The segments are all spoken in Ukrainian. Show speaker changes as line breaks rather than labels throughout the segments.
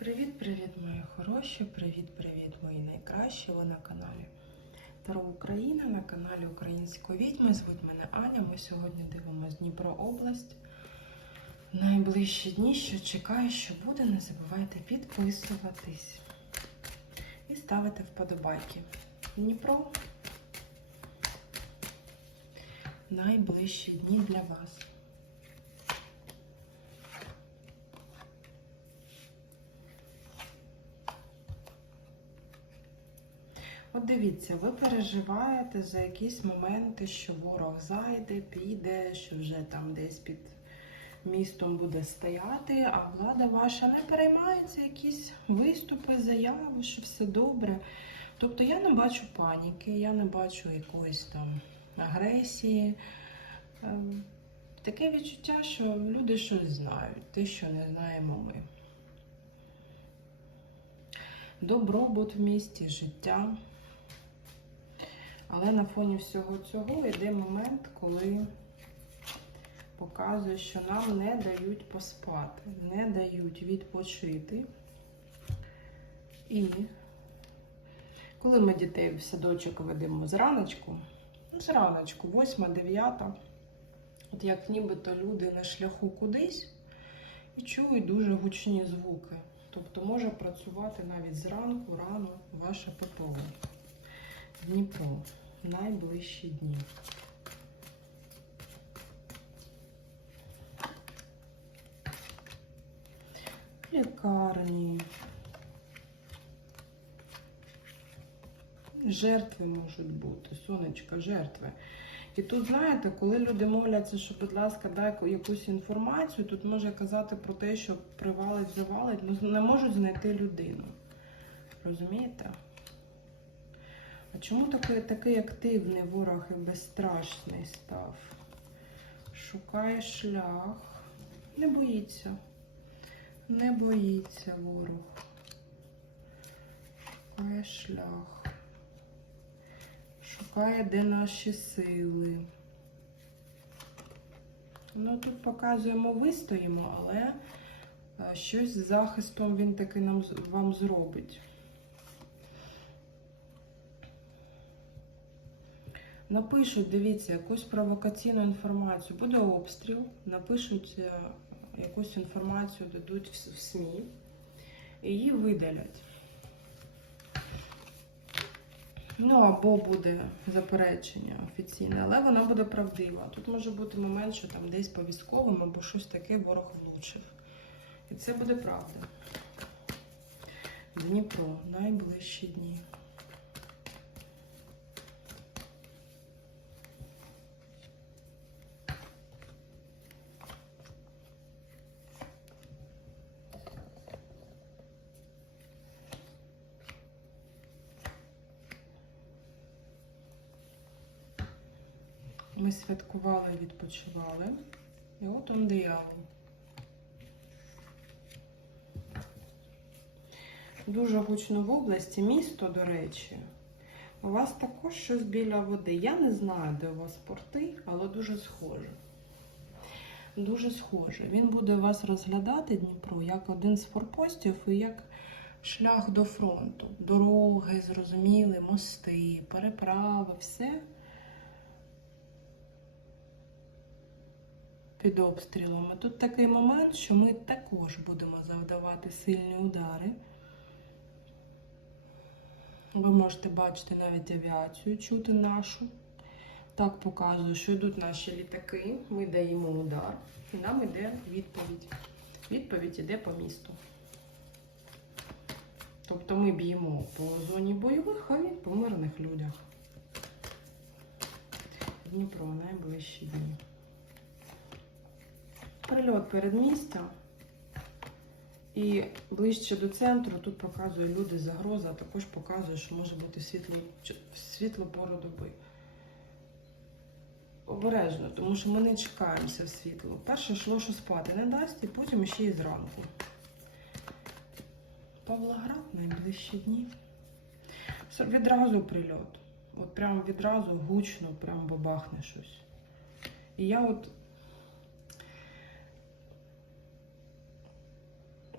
Привіт-привіт, мої хороші! Привіт-привіт, мої найкращі! Ви на каналі Таро Україна, на каналі Української відьми. Звуть мене Аня. Ми сьогодні дивимося Дніпро область. Найближчі дні, що чекаю, що буде. Не забувайте підписуватись і ставити вподобайки. Дніпро. Найближчі дні для вас. От дивіться, ви переживаєте за якісь моменти, що ворог зайде, піде, що вже там десь під містом буде стояти, а влада ваша не переймається якісь виступи, заяви, що все добре. Тобто я не бачу паніки, я не бачу якоїсь там агресії. Ем, Таке відчуття, що люди щось знають, те, що не знаємо ми. Добробут в місті, життя. Але на фоні всього цього йде момент, коли показує, що нам не дають поспати, не дають відпочити. І коли ми дітей в садочок ведемо зраночку, зраночку, 8-9, от як нібито люди на шляху кудись і чують дуже гучні звуки. Тобто може працювати навіть зранку, рано ваше ППО. Дніпро. Найближчі дні. Лікарні. Жертви можуть бути, сонечка, жертви. І тут, знаєте, коли люди моляться, що, будь ласка, дай якусь інформацію, тут може казати про те, що привалить, завалить, ну не можуть знайти людину. Розумієте? А чому такий, такий активний ворог і безстрашний став? Шукає шлях. Не боїться. Не боїться ворог. Шукає шлях. Шукає, де наші сили. Ну, тут показуємо, вистоїмо, але е, щось з захистом він таки нам вам зробить. Напишуть, дивіться, якусь провокаційну інформацію. Буде обстріл, напишуть е, якусь інформацію, дадуть в, СМІ і її видалять. Ну, або буде заперечення офіційне, але вона буде правдива. Тут може бути момент, що там десь по військовим або щось таке ворог влучив. І це буде правда. Дніпро, найближчі дні. Святкували, відпочивали. І от он диявол. Дуже гучно в області, місто, до речі. У вас також щось біля води. Я не знаю, де у вас порти, але дуже схоже. Дуже схоже. Він буде вас розглядати Дніпро як один з форпостів і як шлях до фронту. Дороги, зрозуміли, мости, переправи, все. Під обстрілами. Тут такий момент, що ми також будемо завдавати сильні удари. Ви можете бачити навіть авіацію, чути нашу. Так показує, що йдуть наші літаки, ми даємо удар, і нам йде відповідь. Відповідь йде по місту. Тобто ми б'ємо по зоні бойових, а він по мирних людях. Дніпро найближчі дні. Прильот передмістя. І ближче до центру тут показує люди загроза, а також показує, що може бути світло, світло пору доби. Обережно, тому що ми не чекаємося в світло. Перше йшло, що спати не дасть, і потім ще й зранку. Павлоград найближчі дні. Відразу прильот. От прям відразу гучно, прям бабахне щось. І я от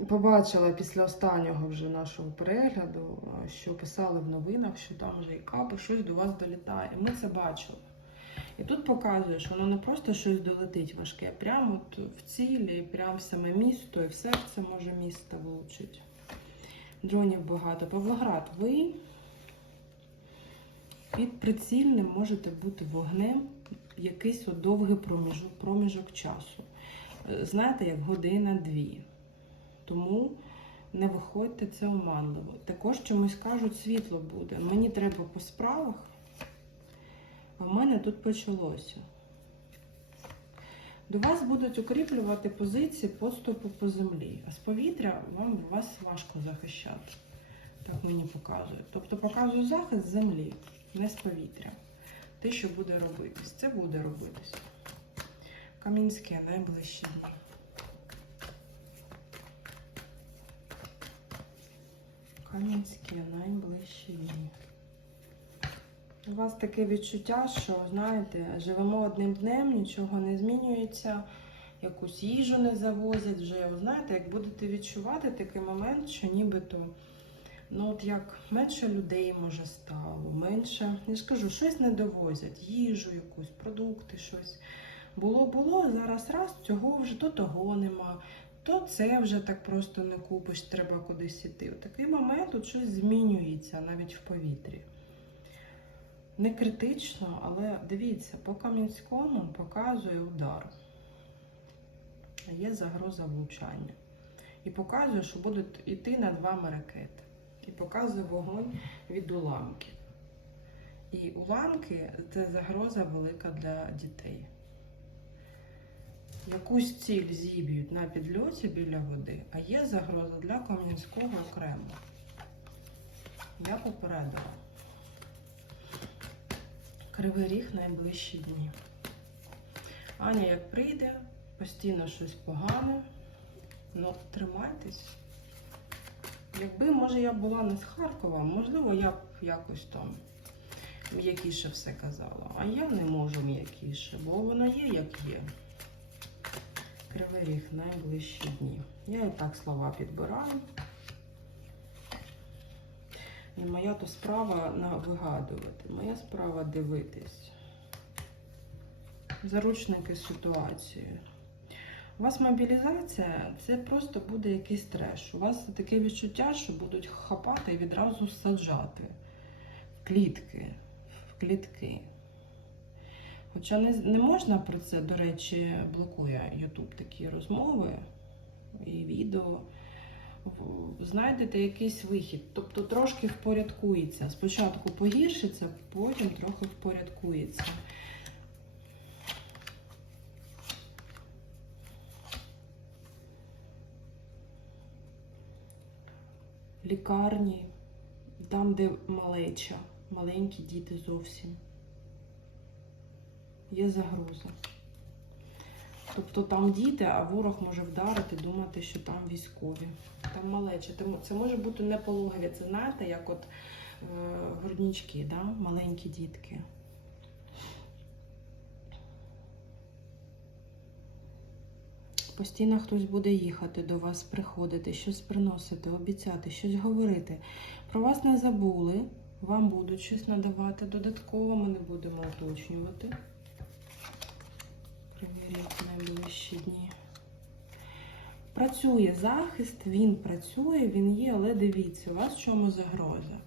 побачила після останнього вже нашого перегляду, що писали в новинах, що там вже і капи, щось до вас долітає. Ми це бачили. І тут показує, що воно не просто щось долетить важке, а прямо от в цілі, прямо в саме місто, і в серце може місто влучить. Дронів багато. Павлоград, ви під прицільним можете бути вогнем якийсь довгий проміжок, проміжок часу. Е, Знаєте, як година-дві. Тому не виходьте це оманливо. Також чомусь кажуть, світло буде. Мені треба по справах, в мене тут почалося. До вас будуть укріплювати позиції поступу по землі, а з повітря вам вас важко захищати. Так мені показують. Тобто показую захист з землі, не з повітря. Те, що буде робитись, це буде робитись. Камінське найближчі дні. Кам'янське найближчі дні. У вас таке відчуття, що, знаєте, живемо одним днем, нічого не змінюється, якусь їжу не завозять вже. Знаєте, як будете відчувати такий момент, що нібито, ну от як менше людей може стало, менше, я ж кажу, щось не довозять, їжу якусь, продукти, щось. Було, було, зараз раз, цього вже то того нема, то це вже так просто не купиш, треба кудись іти. У такий момент тут щось змінюється навіть в повітрі. Не критично, але дивіться, по Кам'янському показує удар. Є загроза влучання. І показує, що будуть йти над вами ракети. І показує вогонь від уламків. І уламки це загроза велика для дітей. Якусь ціль зіб'ють на підльоті біля води, а є загроза для Кам'янського окремо. Я попередила. Кривий ріг найближчі дні. Аня як прийде, постійно щось погане. Ну, тримайтесь. Якби, може, я була не з Харкова, можливо, я б якось там м'якіше все казала. А я не можу м'якіше, бо воно є, як є. Кривий ріг найближчі дні. Я і так слова підбираю. І моя то справа вигадувати, моя справа дивитись. Заручники ситуації. У вас мобілізація це просто буде якийсь треш. У вас таке відчуття, що будуть хапати і відразу саджати в клітки, в клітки. Хоча не, не можна про це, до речі, блокує YouTube такі розмови і відео. Знайдете якийсь вихід, тобто трошки впорядкується. Спочатку погіршиться, потім трохи впорядкується. Лікарні, там, де малеча, маленькі діти зовсім. Є загроза. Тобто там діти, а ворог може вдарити, думати, що там військові. Там малече. Це може бути не пологові. Це знаєте, як от е, груднички, да? маленькі дітки. Постійно хтось буде їхати до вас, приходити, щось приносити, обіцяти, щось говорити. Про вас не забули, вам будуть щось надавати. Додатково ми не будемо уточнювати. Перевіряти найближчі дні. Працює захист, він працює, він є, але дивіться, у вас в чому загроза.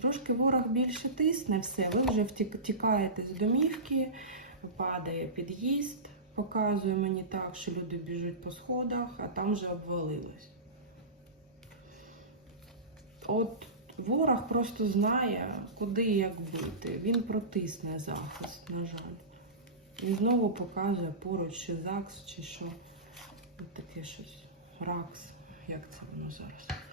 Трошки ворог більше тисне, все, ви вже втікаєте з домівки, падає під'їзд, показує мені так, що люди біжуть по сходах, а там вже обвалилось. От ворог просто знає, куди як бити. Він протисне захист, на жаль. І знову показує поруч чи ЗАГС, чи що. Таке щось. РАКС. Як це воно зараз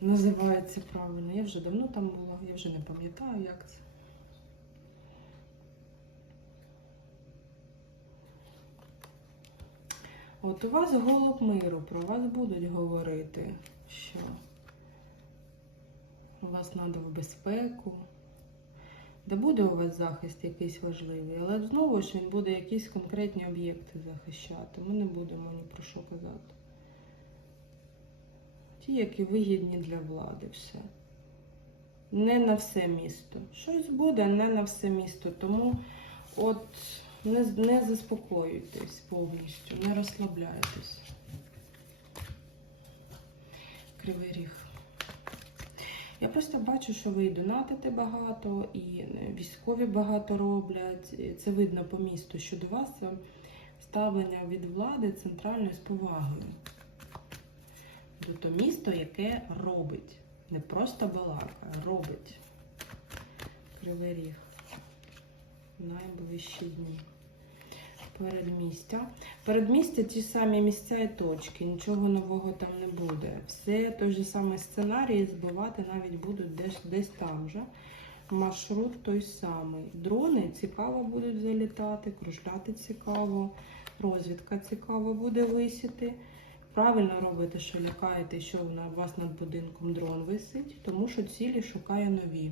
називається правильно? Я вже давно там була, я вже не пам'ятаю, як це. От у вас голуб миру, про вас будуть говорити, що у вас треба в безпеку. Де буде у вас захист якийсь важливий, але знову ж він буде якісь конкретні об'єкти захищати. Ми не будемо ні про що казати. ті, які вигідні для влади. Все. Не на все місто. Щось буде, не на все місто. Тому от не, не заспокоюйтесь повністю, не розслабляйтесь. Кривий ріг. Я просто бачу, що ви і донатите багато, і військові багато роблять. Це видно по місту, що до вас е, ставлення від влади центральної з повагою. До то місто, яке робить. Не просто балакає, робить. Кривий ріг. Найближчі дні. Передмістя. Передмістя ті самі місця і точки, нічого нового там не буде. Все той же самий сценарій збивати навіть будуть десь, десь там же. Маршрут той самий. Дрони цікаво будуть залітати, кружляти цікаво, розвідка цікаво буде висіти. Правильно робите, що лякаєте, що на вас над будинком дрон висить, тому що цілі шукає нові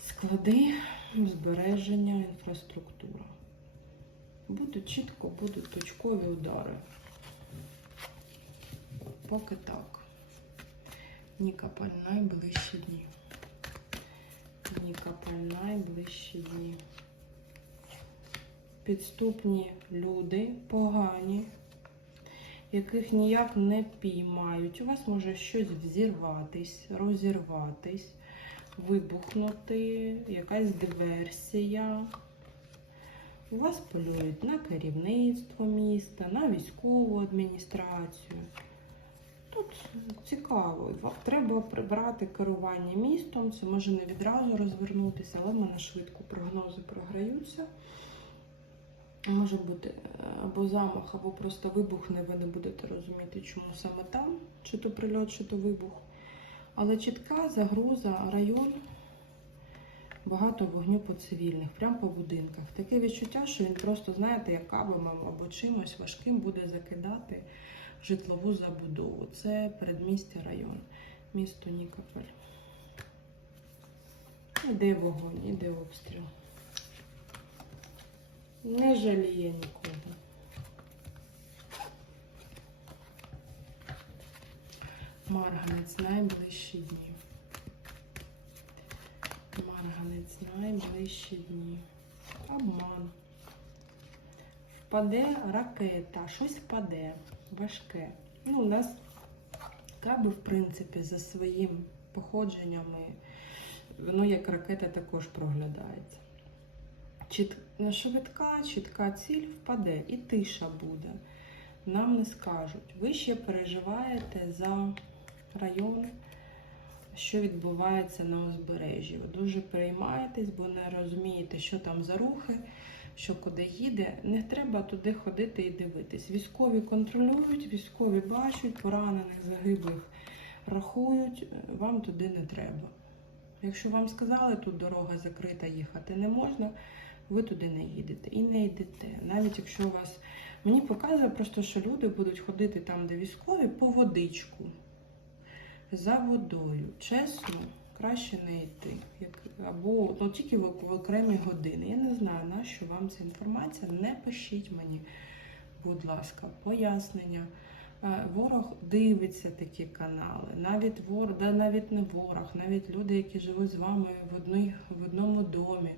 склади, збереження, інфраструктура. Будуть чітко, будуть точкові удари. Поки так. Нікапаль найближчі дні. Нікапаль найближчі дні. Підступні люди, погані, яких ніяк не піймають. У вас може щось взірватись, розірватись, вибухнути, якась диверсія. Вас полюють на керівництво міста, на військову адміністрацію. Тут цікаво. Треба прибрати керування містом. Це може не відразу розвернутися, але в мене швидко прогнози програються. Може бути е, або замах, або просто вибухне, ви не будете розуміти, чому саме там, чи то прильот, чи то вибух. Але чітка загроза, район, багато вогню по цивільних, прямо по будинках. Таке відчуття, що він просто, знаєте, як кабом або чимось важким буде закидати житлову забудову. Це передмістя район, місто Нікополь. Іде вогонь, іде обстріл. Не жаліє нікого. Марганець найближчі дні. Марганець найближчі дні. Обман. Впаде ракета, щось впаде, важке. Ну, у нас каби, в принципі, за своїм походженнями, воно як ракета також проглядається. Чіт... Швидка, чітка ціль впаде і тиша буде. Нам не скажуть. Ви ще переживаєте за район, що відбувається на узбережжі. Ви дуже переймаєтесь, бо не розумієте, що там за рухи, що куди їде. Не треба туди ходити і дивитись. Військові контролюють, військові бачать, поранених, загиблих рахують, вам туди не треба. Якщо вам сказали, тут дорога закрита, їхати не можна, ви туди не їдете і не йдете. Навіть якщо у вас. Мені показує просто, що люди будуть ходити там, де військові, по водичку. За водою. Чесно, краще не йти. Або ну, тільки в, окремі години. Я не знаю, на що вам ця інформація. Не пишіть мені, будь ласка, пояснення. Е, Ворог дивиться такі канали, навіть ворог, да навіть не ворог, навіть люди, які живуть з вами в, одній, в одному домі,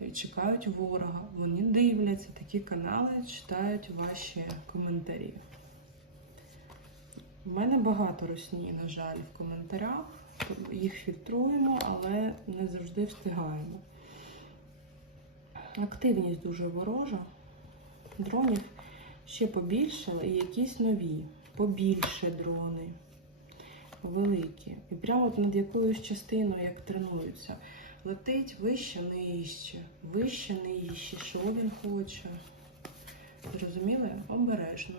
і чекають ворога. Вони дивляться такі канали, читають ваші коментарі. У мене багато русні, на жаль, в коментарях. Їх фільтруємо, але не завжди встигаємо. Активність дуже ворожа. Дронів ще побільшали і якісь нові. Побільше дрони. Великі. І прямо над якоюсь частиною, як тренуються. Летить вище, нижче, вище, нижче. Що він хоче? Зрозуміли? Обережно.